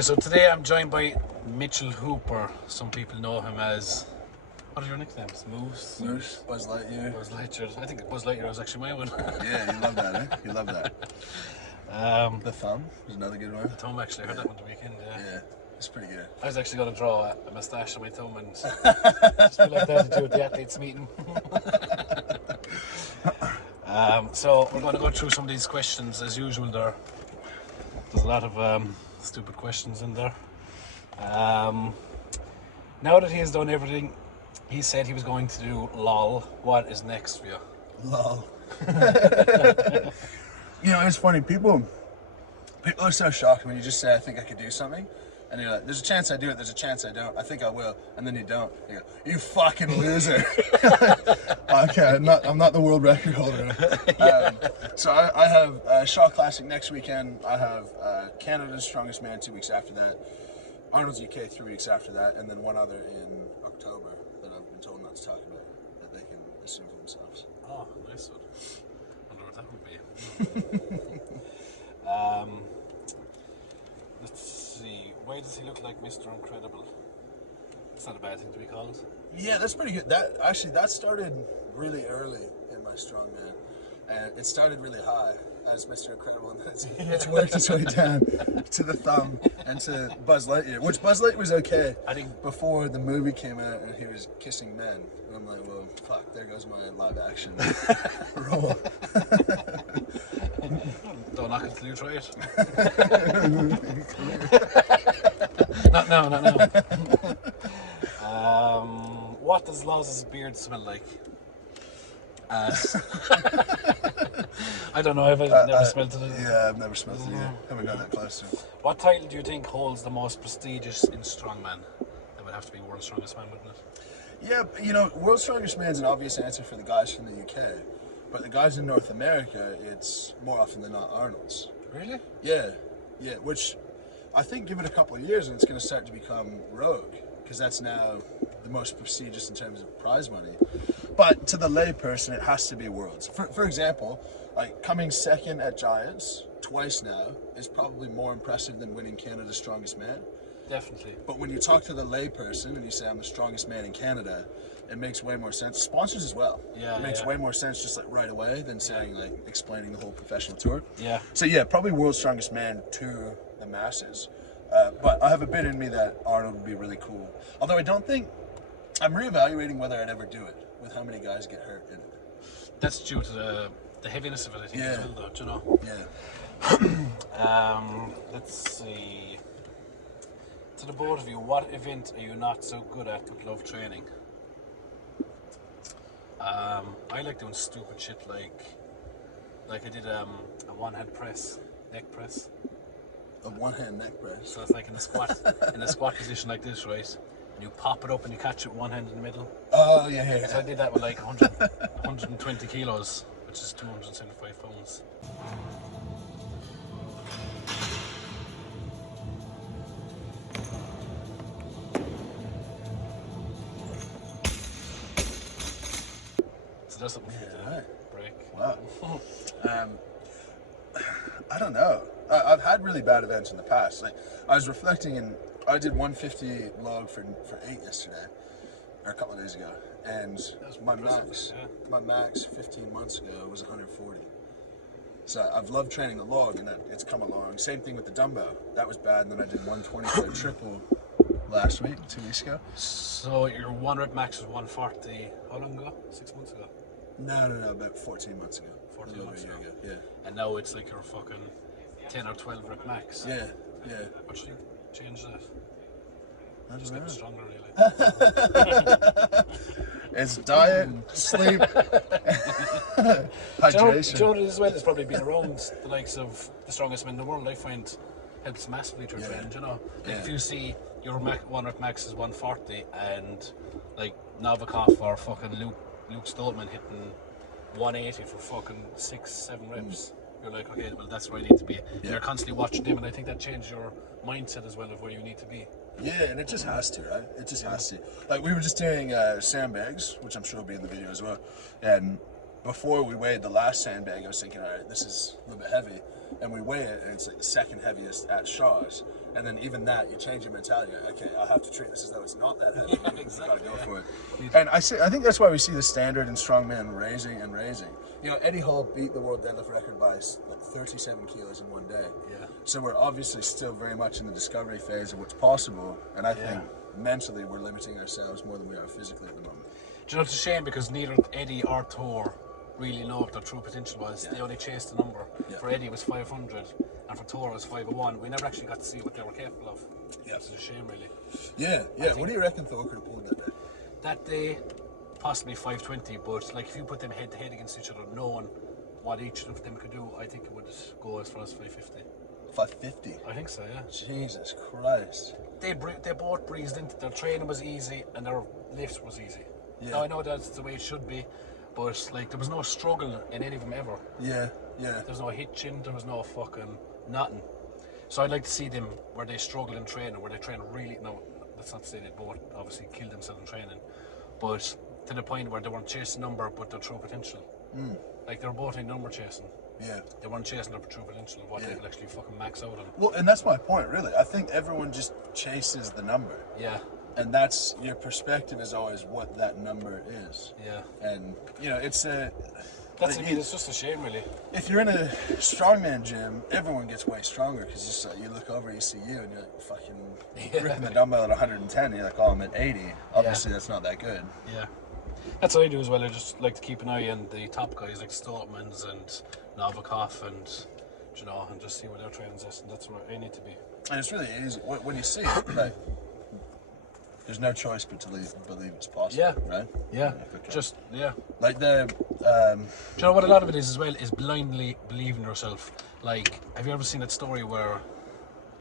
Okay, so today I'm joined by Mitchell Hooper. Some people know him as... What are your nicknames? Moose? Moose, Buzz Lightyear. Buzz Lightyear. I think Buzz Lightyear was actually my one. Yeah, you love that, eh? You love that. The Thumb was another good one. The Thumb, actually. I heard that one the weekend, Yeah, it's pretty good. I was actually going to draw a moustache on my thumb and just be like that to do at the athletes meeting. So we're going to go through some of these questions. As usual, there's a lot of stupid questions in there. Now that he has done everything he said he was going to do, lol, what is next for you? Lol. You know, it's funny, people are so shocked when you just say, I think I could do something. And you're like, there's a chance I do it, there's a chance I don't. I think I will. And then you don't. You go, you fucking loser. Okay, I'm not the world record holder. So I have Shaw Classic next weekend. I have Canada's Strongest Man 2 weeks after that. Arnold's UK 3 weeks after that. And then one other in October that I've been told not to talk about, that they can assume for themselves. Oh, nice one. I wonder what that would be. Let's see. Why does he look like Mr. Incredible? It's not a bad thing to be called. Yeah, that's pretty good. That started really early in my strongman, and it started really high as Mr. Incredible, and then it's worked its way down to the Thumb and to Buzz Lightyear, which Buzz Lightyear was okay. I think before the movie came out and he was kissing men, and I'm like, well, fuck, there goes my live action role. Don't knock it till you try it. Not now. What does Loz's beard smell like? I don't know. I've never smelled it. Yeah, I've never smelled it either. Haven't got that close to it. What title do you think holds the most prestigious in strongman? It would have to be World's Strongest Man, wouldn't it? Yeah, you know, World's Strongest Man's an obvious answer for the guys from the UK. But the guys in North America, it's more often than not Arnold's. Really? Yeah, which I think give it a couple of years and it's going to start to become Rogue, because that's now the most prestigious in terms of prize money. But to the lay person, it has to be Worlds. For example, like coming second at Giants twice now is probably more impressive than winning Canada's Strongest Man. Definitely. But when you talk to the lay person and you say, I'm the strongest man in Canada, it makes way more sense. Sponsors as well. Yeah, it makes way more sense just like right away than saying like explaining the whole professional tour. Yeah. So yeah, probably World's Strongest Man to the masses. But I have a bit in me that Arnold would be really cool. Although I don't think, I'm reevaluating whether I'd ever do it with how many guys get hurt in it. That's due to the heaviness of it, I think, as well, though, do you know? Yeah. Let's see. To the both of you, what event are you not so good at but love training? I like doing stupid shit like I did a one-hand press, neck press. A one-hand neck press. So it's like in the squat position like this, right? And you pop it up and you catch it with one hand in the middle. Oh, yeah. So I did that with like 120 kilos, which is 275 pounds. So that's something you did. Break. Wow. I don't know. I've had really bad events in the past. Like I was reflecting, and I did 150 log for 8 yesterday, or a couple of days ago, and my max 15 months ago was 140. So I've loved training the log, and it's come along. Same thing with the dumbbell. That was bad, and then I did 120 for a triple last week, 2 weeks ago. So your 1 rep max was 140. How long ago? 6 months ago? No, about 14 months ago. 14 months ago. Yeah. And now it's like your fucking 10 or 12 rep max. Yeah. What should you change that? I don't Just know. get stronger, really. It's diet, sleep, hydration. Joe as well has probably been around the likes of the strongest men in the world. I find helps massively through training. You know, like if you see your 1 rep max is 140, and like Novikov or fucking Luke Stoltman hitting 180 for fucking 6-7 reps. You're like, okay, well that's where I need to be. You're constantly watching them, and I think that changes your mindset as well of where you need to be. Yeah, and it just has to, right? It just has to. Like we were just doing sandbags, which I'm sure will be in the video as well, and before we weighed the last sandbag, I was thinking, all right, this is a little bit heavy. And we weigh it, and it's like the second heaviest at Shaw's. And then even that, you change your mentality. Okay, I have to treat this as though it's not that heavy. Yeah, exactly. Gotta go for it. And I think that's why we see the standard in strongman raising and raising. You know, Eddie Hall beat the world deadlift record by like 37 kilos in one day. Yeah. So we're obviously still very much in the discovery phase of what's possible. And I think mentally we're limiting ourselves more than we are physically at the moment. Do you know, it's a shame because neither Eddie or Thor really know what their true potential was. They only chased the number. For Eddie it was 500 and for Thor it was 501. We never actually got to see what they were capable of. It's a shame, really. Yeah. What do you reckon Thor could have pulled that day? That day, possibly 520, but like if you put them head to head against each other, knowing what each of them could do, I think it would go as far as 550. 550? I think so, yeah. Jesus Christ. They both breezed into their training was easy and their lift was easy. Yeah. Now I know that's the way it should be, but like there was no struggle in any of them ever. Yeah. There was no hitching, there was no fucking nothing. So I'd like to see them where they struggle in training, where they train really. No, that's not to say they both obviously killed themselves in training, but to the point where they weren't chasing number but their true potential. Like they were both in number chasing. Yeah. They weren't chasing their true potential, what they could actually fucking max out on. Well, and that's my point, really. I think everyone just chases the number. Yeah. And that's, your perspective is always what that number is. Yeah. And, you know, it's a... That's it's just a shame, really. If you're in a strongman gym, everyone gets way stronger because you look over, you see you, and you're like fucking ripping the dumbbell at 110, and you're like, oh, I'm at 80. Obviously, that's not that good. Yeah. That's what I do as well. I just like to keep an eye on the top guys like Strongmans and Novikov and, you know, and just see where their training's at, and that's where I need to be. And it's really easy. When you see it, like, there's no choice but to believe it's possible, right? Yeah. Just, Like the... do you know what a lot of it is as well? Is blindly believing yourself. Like, have you ever seen that story where,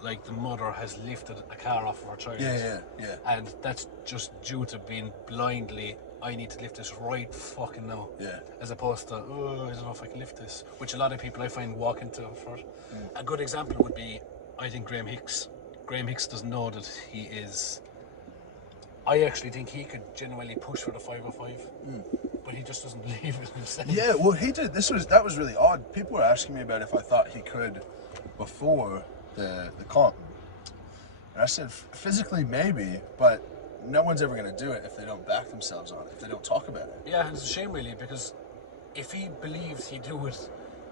like, the mother has lifted a car off of her child? Yeah. And that's just due to being blindly, I need to lift this right fucking now. Yeah. As opposed to, oh, I don't know if I can lift this. Which a lot of people I find walk into for it. A good example would be, I think, Graham Hicks. Graham Hicks doesn't know that he is... I actually think he could genuinely push for the 505, but he just doesn't believe it himself. Yeah, well, he did. That was really odd. People were asking me about if I thought he could before the comp, and I said physically maybe, but no one's ever going to do it if they don't back themselves on it, if they don't talk about it. Yeah, and it's a shame really, because if he believed he'd do it,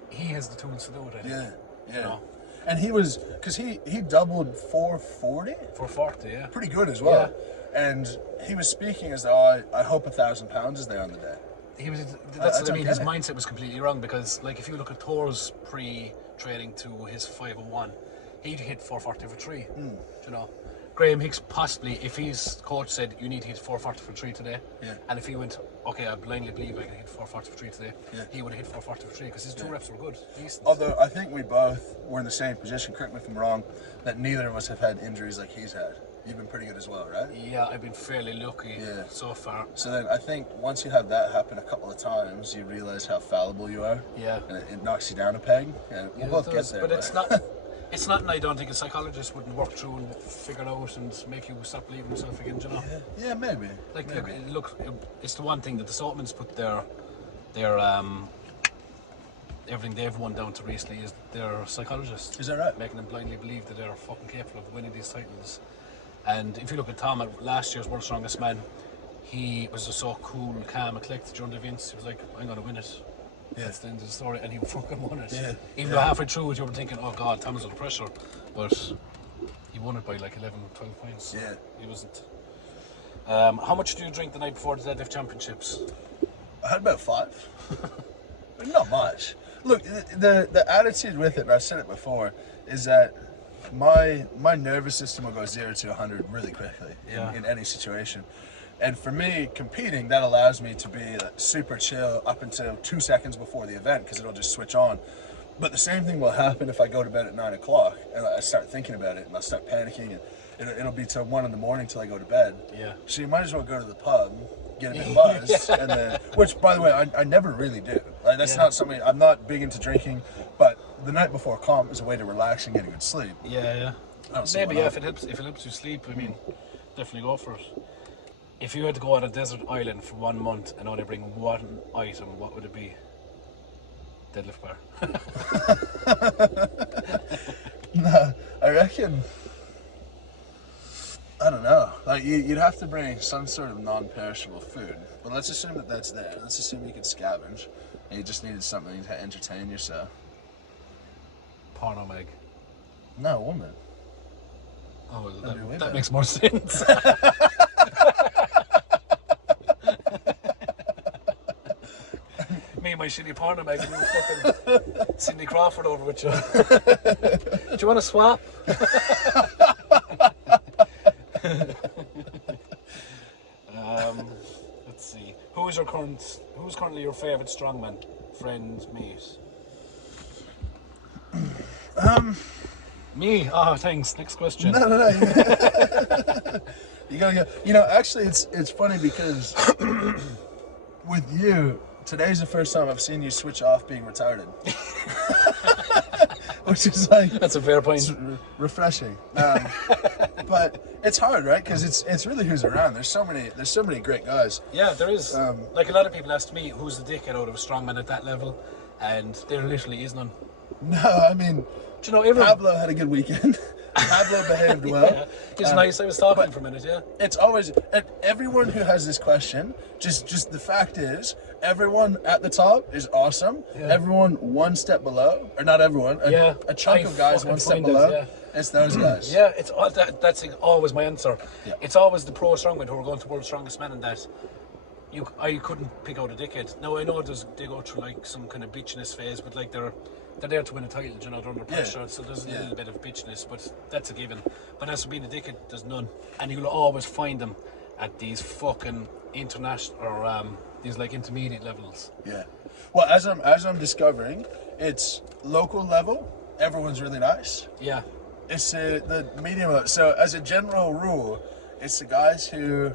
he has the tools to do it. I think. Yeah. You know? And he was, because he doubled 440. 440, yeah. Pretty good as well. Yeah. And he was speaking as though I hope 1,000 pounds is there on the day. That's what I mean. His mindset was completely wrong, because like if you look at Thor's pre-training to his 501, he'd hit 440 for 3. You know, Graham Hicks possibly, if his coach said you need to hit 440 for 3 today, and if he went, okay, I blindly believe I can hit 440 for 3 today, he would have hit 440 for 3 because his 2 reps were good, decent. Although I think we both were in the same position, correct me if I'm wrong, that neither of us have had injuries like he's had. You've been pretty good as well, right? Yeah, I've been fairly lucky so far. So then I think once you have that happen a couple of times, you realize how fallible you are. Yeah. And it knocks you down a peg. And we'll both get there. But it's not, and I don't think a psychologist wouldn't work through and figure it out and make you stop believing yourself again, you know? Yeah, maybe. Like, look, it's the one thing that the Saltmans put their everything they've won down to recently is their psychologists. Is that right? Making them blindly believe that they're fucking capable of winning these titles. And if you look at Tom at last year's World's Strongest Man, he was just so cool, calm, and collected during the events. He was like, I'm going to win it. Yeah. That's the end of the story. And he fucking won it. Yeah. Even though halfway through it, you were thinking, oh God, Tom is under pressure. But he won it by like 11, 12 points. Yeah. He wasn't. How much do you drink the night before the deadlift championships? I had about 5. Not much. Look, the attitude with it, and I've said it before, is that my nervous system will go 0 to 100 really quickly in any situation. And for me, competing, that allows me to be super chill up until 2 seconds before the event, because it'll just switch on. But the same thing will happen if I go to bed at 9 o'clock and I start thinking about it and I start panicking, and it'll be till 1 in the morning till I go to bed. Yeah. So you might as well go to the pub, get a bit buzzed, and then, which by the way, I never really do. Like, that's not something, I'm not big into drinking, but the night before comp is a way to relax and get a good sleep. Yeah. Maybe if it helps you sleep, I mean, definitely go for it. If you had to go on a desert island for 1 month and only bring one item, what would it be? Deadlift bar. No, I reckon. I don't know. Like you'd have to bring some sort of non-perishable food. But let's assume that that's there. Let's assume you could scavenge, and you just needed something to entertain yourself. Porno mag. No, woman. Oh, well, That'd be way that better. makes more sense. Me and my shitty porno mag, and fucking Cindy Crawford over with you. Do you want to swap? Let's see. Who's currently your favourite strongman? Friend, mate? Me? Oh, thanks. Next question. No. You gotta go. You know, actually, it's funny because with you, today's the first time I've seen you switch off being retarded, which is like That's a fair point. it's refreshing. But it's hard, right? Because it's really who's around. There's so many great guys. Yeah, there is. Like a lot of people asked me, who's the dickhead out of a strongman at that level? And there literally is none. No, I mean, Do you know, everyone... Pablo had a good weekend. Pablo behaved well. Yeah, he's nice. I was talking for a minute, yeah. It's always everyone who has this question. Just the fact is, everyone at the top is awesome. Yeah. Everyone one step below, or not everyone. A chunk of guys one step below. Yeah. It's those guys. Yeah, it's all that's always my answer. Yeah. It's always the pro strongmen who are going to World's Strongest Man, and that I couldn't pick out a dickhead. Now I know they go through like some kind of bitchiness phase, but like they're there to win a title, you know, they're under pressure, so there's a little bit of bitchiness, but that's a given. But as for being a dickhead, there's none, and you'll always find them at these fucking international or these like intermediate levels. Yeah. Well, as I'm discovering, it's local level. Everyone's really nice. Yeah. It's the medium level. So as a general rule, it's the guys who,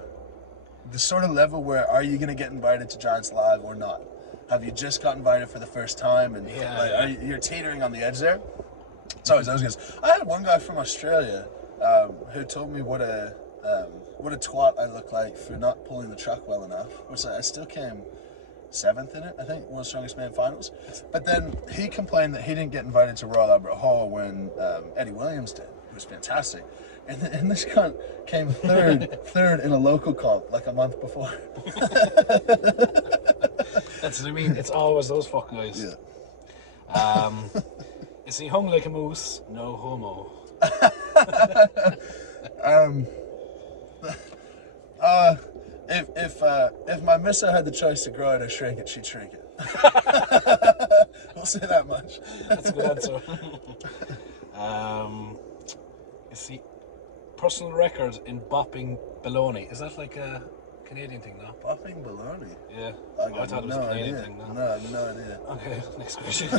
the sort of level where are you going to get invited to Giants Live or not? Have you just got invited for the first time and you're teetering on the edge there? It's always those guys. I had one guy from Australia who told me what a twat I look like for not pulling the truck well enough, which I still came 7th in it, I think, World's Strongest Man finals. But then he complained that he didn't get invited to Royal Albert Hall when Eddie Williams did. It was fantastic. And this cunt came third in a local comp like a month before. That's what I mean. It's always those fucking guys. Yeah. Is he hung like a moose? No homo. If my missa had the choice to grow it or shrink it, she'd shrink it. We'll say that much. That's a good answer. Is he personal record in bopping baloney? Is that like a Canadian thing now? Bopping baloney? Yeah. I thought it was a Canadian thing now. No, I have no idea. Okay, next question.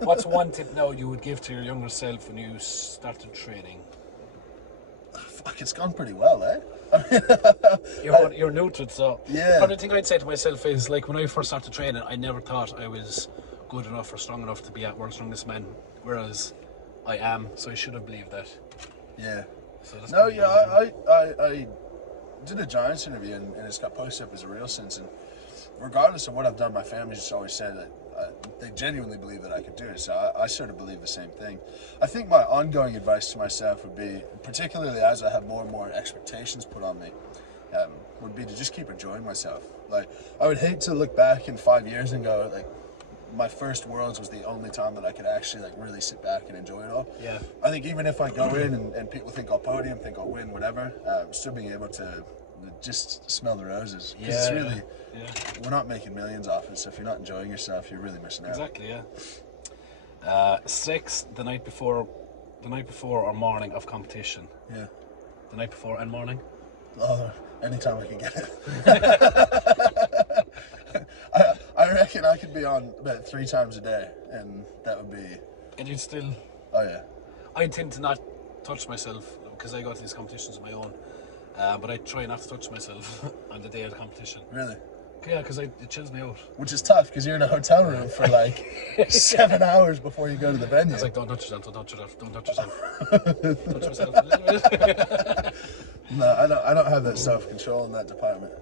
What's one tip now you would give to your younger self when you started training? Fuck, it's gone pretty well, eh? You're new to it, so Yeah. Probably the thing I'd say to myself is, like, when I first started training, I never thought I was good enough or strong enough to be at World's Strongest Man, whereas I am, so I should have believed that. Yeah. So that's No, probably yeah, I did a Giants interview and it's got posted up as a real sense. And regardless of what I've done, my family's just always said that they genuinely believe that I could do it. So I sort of believe the same thing. I think my ongoing advice to myself would be, particularly as I have more and more expectations put on me, would be to just keep enjoying myself. Like, I would hate to look back in 5 years and go, like, my first Worlds was the only time that I could actually, like, really sit back and enjoy it all. Yeah. I think even if I go in and people think I'll podium, think I'll win, whatever, still being able to just smell the roses. Because it's really, we're not making millions off it, so if you're not enjoying yourself, you're really missing out. Exactly, yeah. Sex the night before or morning of competition. Yeah. The night before and morning? Oh, anytime I can get it. I reckon I could be on about 3 times a day, and that would be... And you'd still... Oh, yeah. I tend to not touch myself, because I go to these competitions on my own. But I try not to touch myself on the day of the competition. Really? Yeah, because it chills me out. Which is tough, because you're in a hotel room for like 7 hours before you go to the venue. It's like, don't touch yourself, don't touch yourself, don't touch yourself. Touch yourself a little bit. No, I don't have that self-control in that department.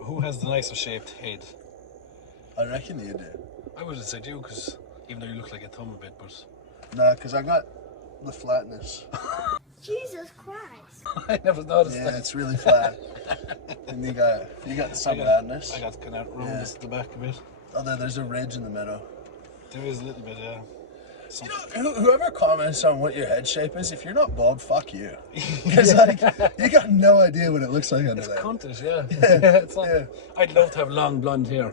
Who has the nicer shaped head? I reckon you do. I would have said you, because even though you look like a thumb a bit, but... No, because I got the flatness. Jesus Christ. I never noticed Yeah, that. it's really flat. And you got some badness. I got kind of roundness at the back a bit. Although there's a ridge in the middle. There is a little bit, yeah. You know, whoever comments on what your head shape is, if you're not bald, fuck you. Because like, you got no idea what it looks like under It's there. cuntish, yeah. It's not, Yeah. I'd love to have long blonde hair.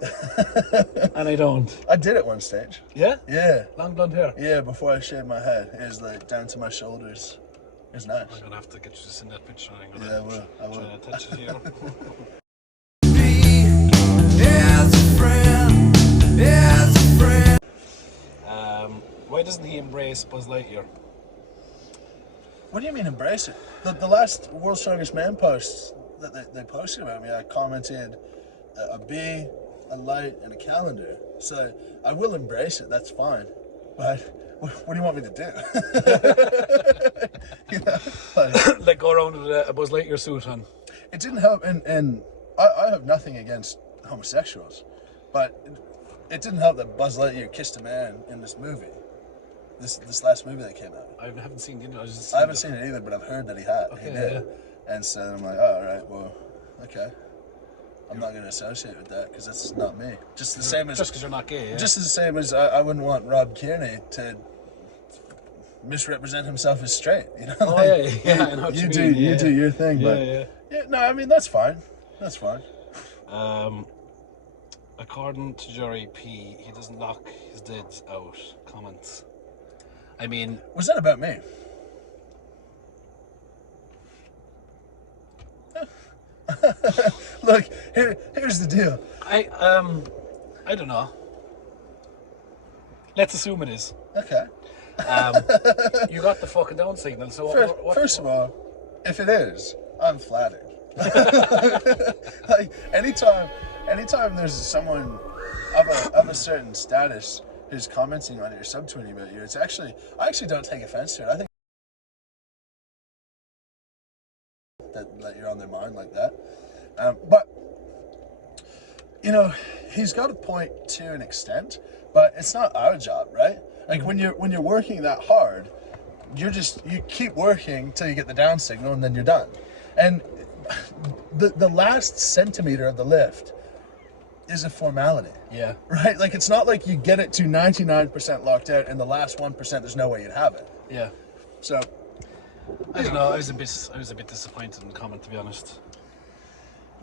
And I don't. I did at one stage. Yeah? Yeah. Long blonde hair? Yeah, before I shaved my head. It was like down to my shoulders. It was nice. I'm going to have to get you to send that picture. I'm Yeah, I will. try to attach it here. Why doesn't he embrace Buzz Lightyear? What do you mean embrace it? The last World's Strongest Man posts that they posted about me, I commented a bee, a light, and a calendar. So I will embrace it, that's fine. But what do you want me to do? You know, Like go around with a Buzz Lightyear suit on. it didn't help, and I have nothing against homosexuals, but it didn't help that Buzz Lightyear kissed a man in this movie. This last movie that came out. I haven't seen the I haven't seen it either, but I've heard that he did. yeah. And so I'm like, oh, all right, well, okay. I'm not going to associate with that because that's not me. Just the same as Just because you're not gay, yeah? just the same as I wouldn't want Rob Kearney to misrepresent himself as straight. You know, Oh, yeah, I know what you mean, you yeah. do your thing, but Yeah. no, I mean that's fine. That's fine. According to Jerry P, he doesn't lock his dids out. Comments. I mean, Was that about me? Look, here's the deal. I don't know. Let's assume it is. Okay. You got the fucking down signal, so First of all, if it is, I'm flattered. Like anytime there's someone of a certain status who's commenting on it or subtweeting about you, I actually don't take offense to it. I think that you're on their mind like that. But you know, he's got a point to an extent, but it's not our job, right? Like when you're working that hard, you keep working till you get the down signal and then you're done. And the last centimeter of the lift is a formality. Yeah. Right? Like it's not like you get it to 99% locked out and the last 1% there's no way you'd have it. Yeah. So I don't know. I was a bit disappointed in the comment, to be honest.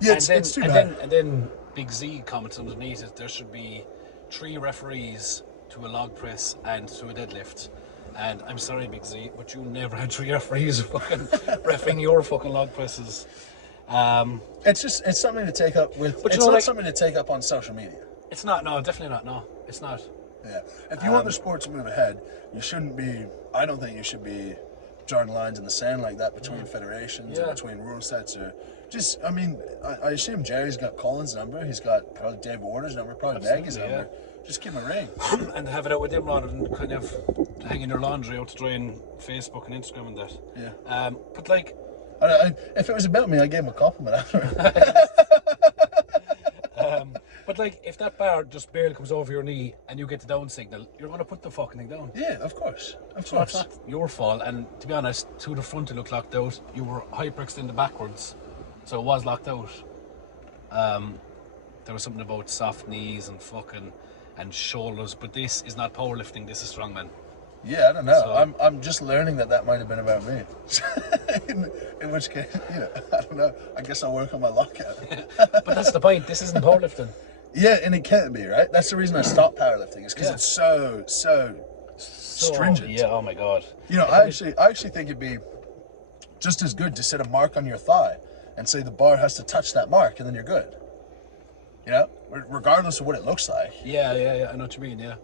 yeah, And it's too bad. and then Big Z comments underneath it. There should be 3 referees to a log press and to a deadlift. And I'm sorry, Big Z, but you never had 3 referees fucking reffing your fucking log presses. It's something to take up with. But you It's know, not like- something to take up on social media. It's not. No, definitely not. No, it's not. Yeah. If you want the sport to move ahead, you shouldn't be. I don't think you should be drawing lines in the sand like that between federations or Yeah. between rule sets or just. I mean, I assume Jerry's got Colin's number. He's got probably Dave Warder's number. Probably Maggie's Absolutely, number. Just give him a ring. And have it out with them rather than kind of hanging your laundry out to dry on Facebook and Instagram and that. Yeah. But like, If it was about me, I gave him a compliment after. but like, if that bar just barely comes over your knee and you get the down signal, you're gonna put the fucking thing down. Yeah, of course. Of So it's course. not your fault. And to be honest, to the front it looked locked out. You were hyperextended backwards, so it was locked out. There was something about soft knees and fucking and shoulders, but this is not powerlifting. This is strongman. Yeah, I don't know. So- I'm just learning that might have been about me. in which case, I don't know. I guess I'll work on my lockout. But that's the point. This isn't powerlifting. Yeah, and it can't be, right? That's the reason I stopped powerlifting, is because Yeah. it's so stringent. Yeah. Oh my god. I actually think it'd be just as good to set a mark on your thigh and say the bar has to touch that mark, and then you're good. Regardless of what it looks like. Yeah. I know what you mean. Yeah.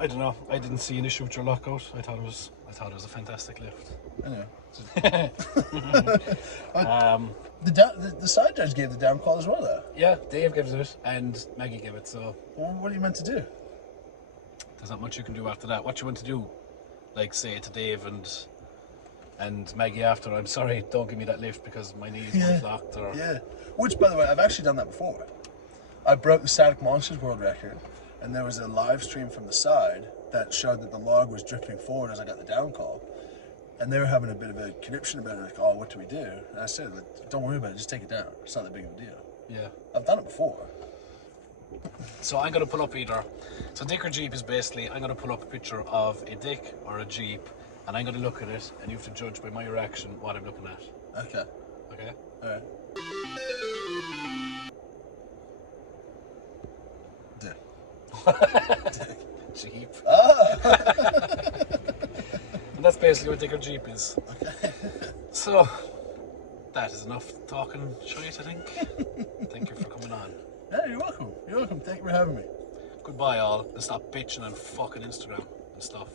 I don't know. I didn't see an issue with your lockout. I thought it was a fantastic lift. Anyway. Um, The side judge gave the down call as well, though. yeah, Dave gives it and Maggie gave it. So Well, what are you meant to do? there's not much you can do after that. What you want to do, like say to Dave and And Maggie after, I'm sorry, don't give me that lift because my knees weren't locked. Or Yeah. Which, by the way, I've actually done that before. I broke the Static Monsters world record, and there was a live stream from the side that showed that the log was drifting forward as I got the down call. And they were having a bit of a conniption about it, like, oh, what do we do? And I said, like, don't worry about it, just take it down. It's not that big of a deal. yeah. I've done it before. So I'm going to pull up either. So Dick or Jeep is basically, I'm going to pull up a picture of a Dick or a Jeep, and I'm going to look at it, and you have to judge by my reaction what I'm looking at. Okay. Okay? Alright. Dick. Jeep. Ah! And that's basically what Dick or Jeep is. Okay. So, that is enough talking shite, I think. Thank you for coming on. Yeah, you're welcome. You're welcome. Thank you for having me. Goodbye, all, and stop bitching on fucking Instagram and stuff.